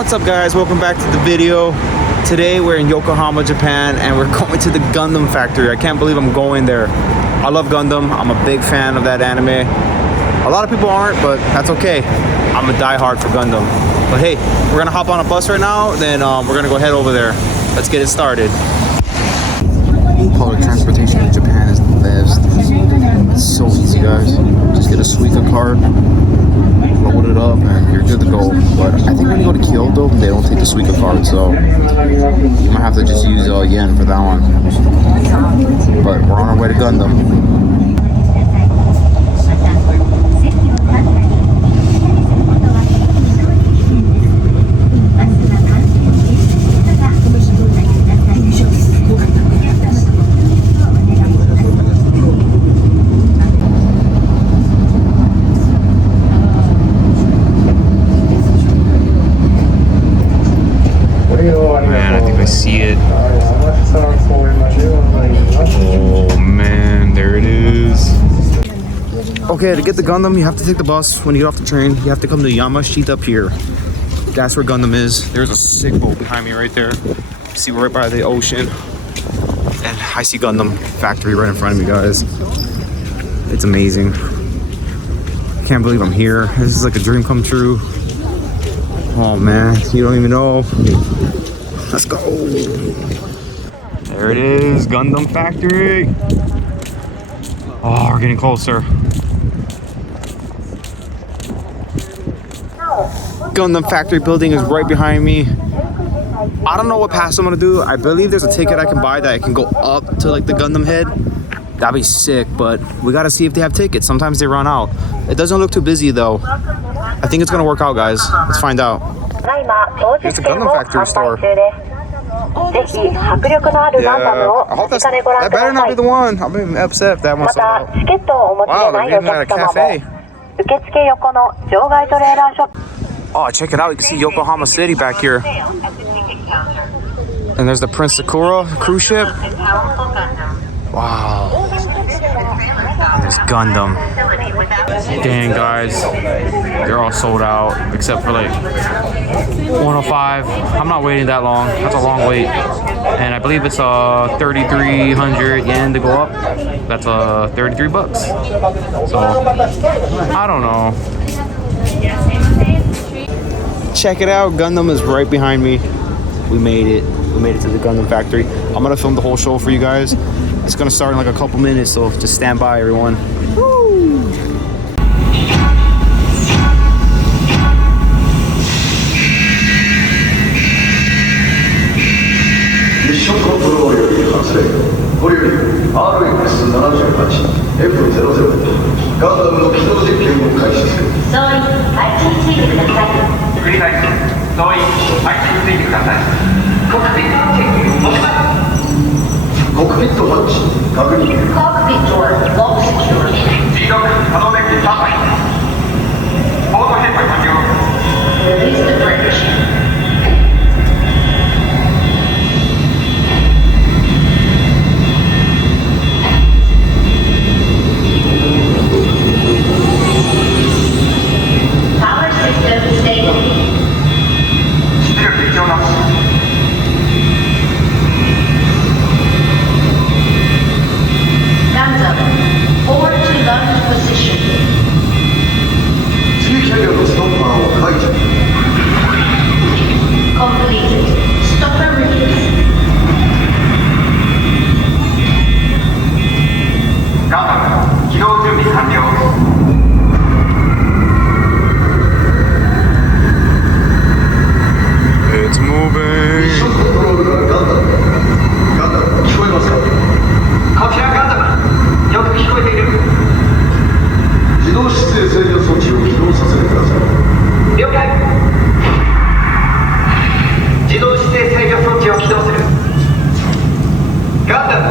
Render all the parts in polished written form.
What's up guys, welcome back to the video. Today we're in Yokohama, Japan, and we're going to the Gundam factory. I can't believe I'm going there. I love Gundam. I'm a big fan of that anime. A lot of people aren't, but that's okay. I'm a diehard for Gundam. But hey, we're gonna hop on a bus right now, then we're gonna go head over there. Let's get it started. Public transportation in Japan is the best. It's so easy, guys. Just get a Suica card, load it up, and you're good to go. But I think when you go to Kyoto, they don't take the Suica card, so you might have to just use yen for that one. But we're on our way to Gundam. Man, I think I see it. Oh man, there it is. Okay, to get the Gundam, you have to take the bus. When you get off the train, you have to come to Yamashita up here. That's where Gundam is. There's a sick boat behind me right there. See, we're right by the ocean. And I see Gundam factory right in front of me, guys. It's amazing. I can't believe I'm here. This is like a dream come true. Oh man, you don't even know. Let's go. There it is, Gundam factory. Oh, we're getting closer. Gundam factory building is right behind me. I don't know what pass I'm gonna do. I believe there's a ticket I can buy that I can go up to like the Gundam head. That'd be sick, but we gotta see if they have tickets. Sometimes they run out. It doesn't look too busy though. I think it's gonna work out, guys. Let's find out. Here's the Gundam factory store. Yeah, I hope that better not be the one. I'll be upset if that one's sold out. Wow, they're even at a cafe. Oh, check it out. You can see Yokohama City back here. And there's the Prince Sakura cruise ship. Wow. And there's Gundam. Dang, guys. They're all sold out except for like 105. I'm not waiting that long. That's a long wait. And I believe it's 3,300 yen to go up. That's 33 bucks. So, I don't know. Check it out. Gundam is right behind me. We made it. We made it to the Gundam factory. I'm gonna film the whole show for you guys. It's gonna start in like a couple minutes, so just stand by, everyone. Woo! Mission control より発令。これより RX78 F00 ガンダムの起動実験を開始する。総員、配置についてください。繰り返す。総員、配置についてください。コックピットチェックお願いします。コックピットハッチ確認。コックピットはロックセキュリティ。G6可能電気スタンバイ。ポート変配完了。Release the bridge. It's moving. 自動姿勢制御装置を起動させてください。了解。自動姿勢制御装置を起動する。ガンダム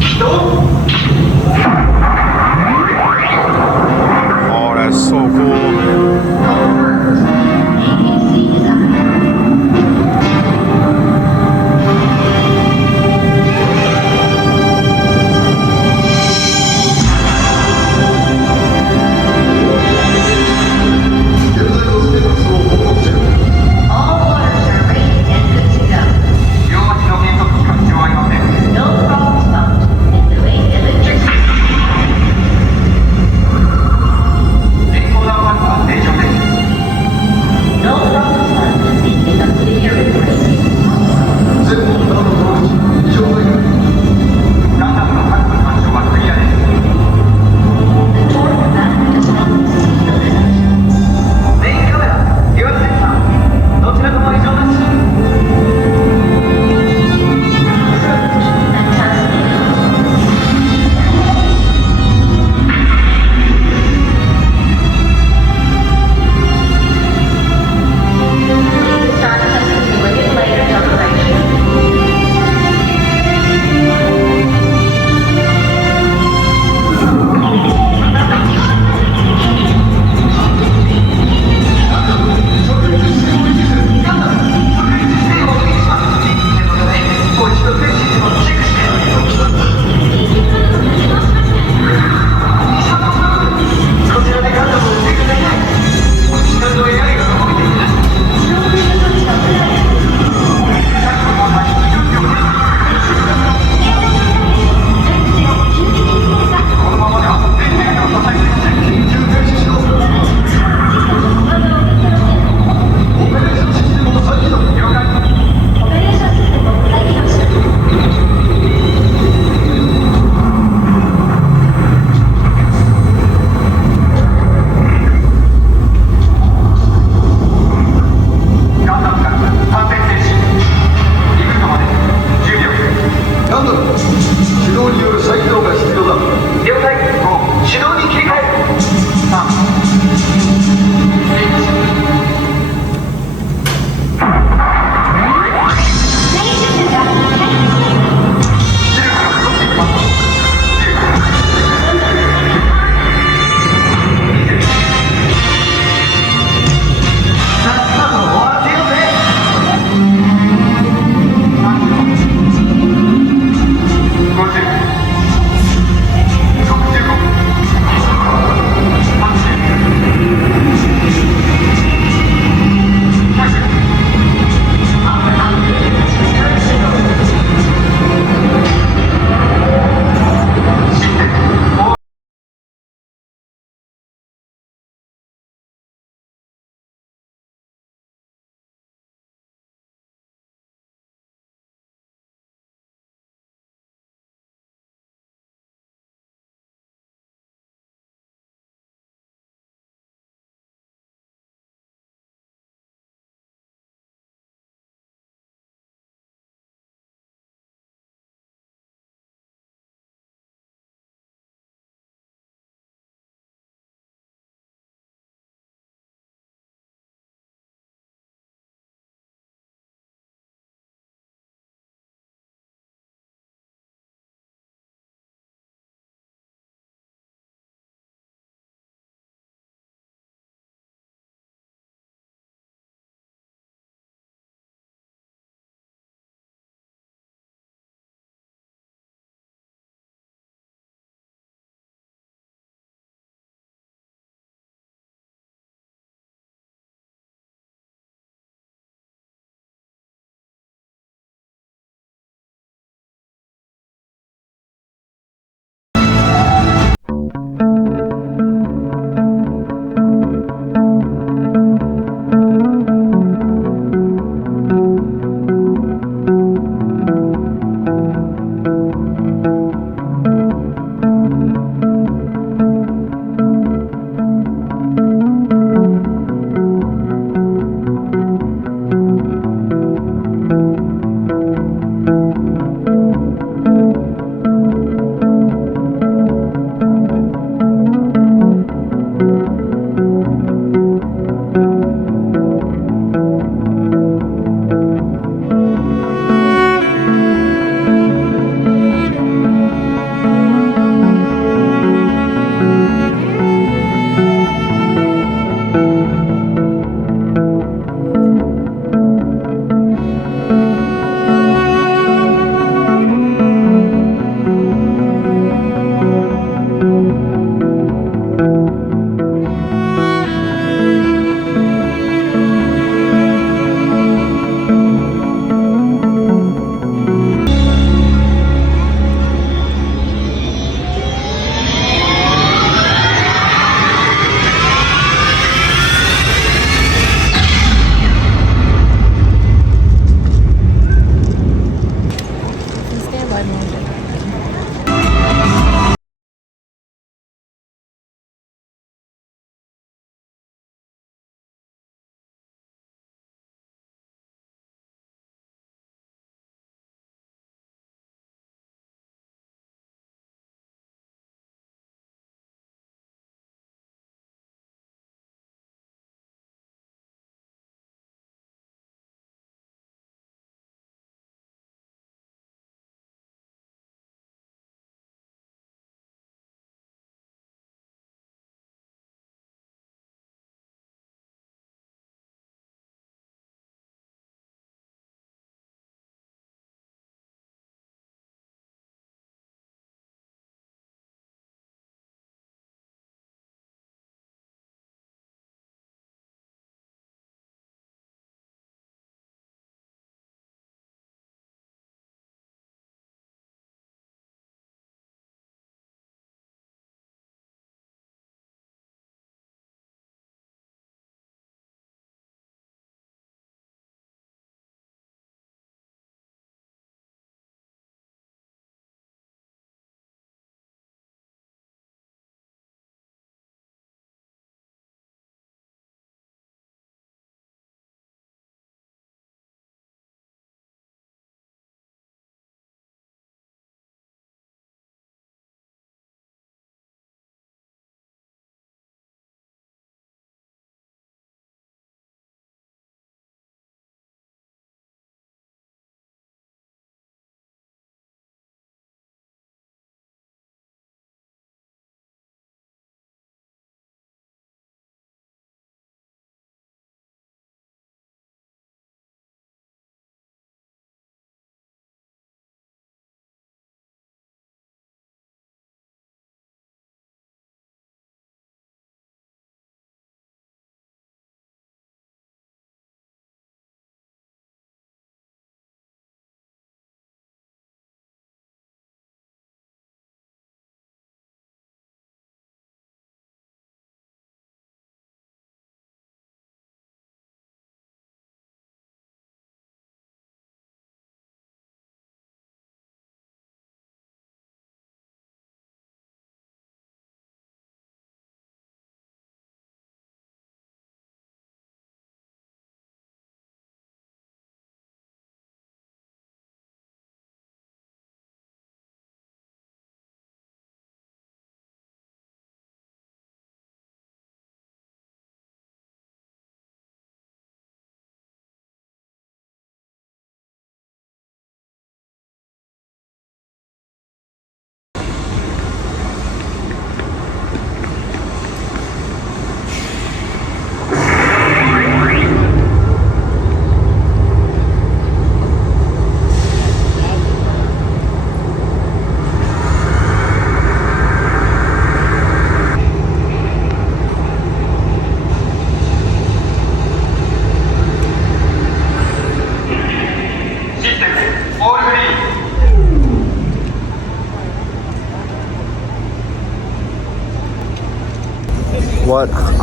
起動。Oh, that's so cool.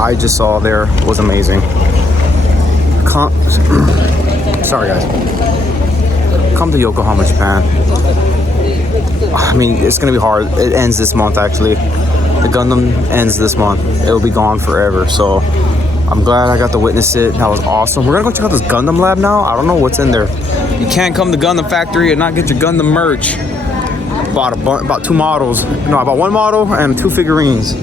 I just saw there was amazing. Sorry guys. Come to Yokohama, Japan. I mean, it's gonna be hard. It ends this month actually. The Gundam ends this month. It'll be gone forever. So I'm glad I got to witness it. That was awesome. We're gonna go check out this Gundam lab now. I don't know what's in there. You can't come to Gundam Factory and not get your Gundam merch. About 2 models. No, about 1 model and 2 figurines.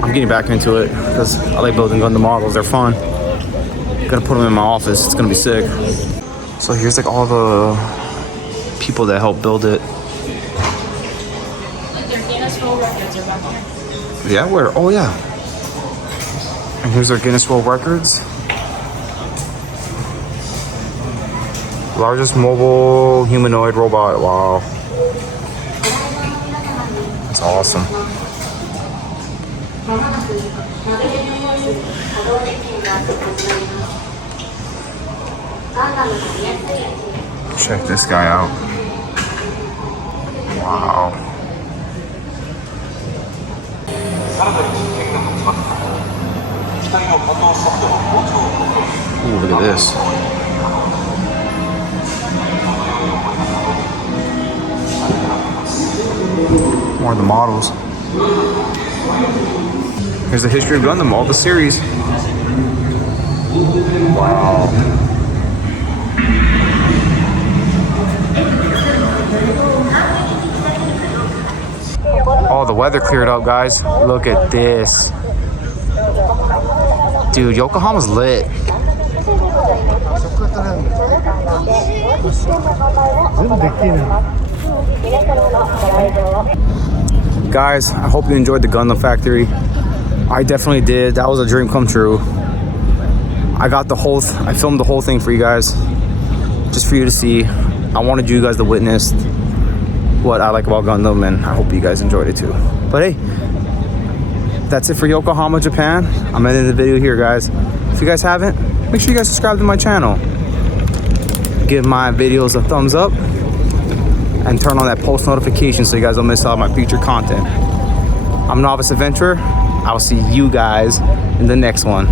I'm getting back into it because I like building Gundam models. They're fun. Gonna put them in my office. It's gonna be sick. So here's like all the people that helped build it. Their Guinness World Records are back there. Yeah, where? Oh yeah. And here's our Guinness World Records. Largest mobile humanoid robot. Wow. That's awesome. Check this guy out. Wow. Ooh, look at this. More of the models. Here's the history of Gundam, all the series. Wow. Oh, the weather cleared up, guys. Look at this. Dude, Yokohama's lit. Guys, I hope you enjoyed the Gundam Factory. I definitely did. That was a dream come true. I filmed the whole thing for you guys, just for you to see. I wanted you guys to witness what I like about Gundam, and I hope you guys enjoyed it too. But hey, that's it for Yokohama, Japan. I'm ending the video here, guys. If you guys haven't, make sure you guys subscribe to my channel. Give my videos a thumbs up and turn on that post notification so you guys don't miss out on my future content. I'm Novice Adventurer. I'll see you guys in the next one.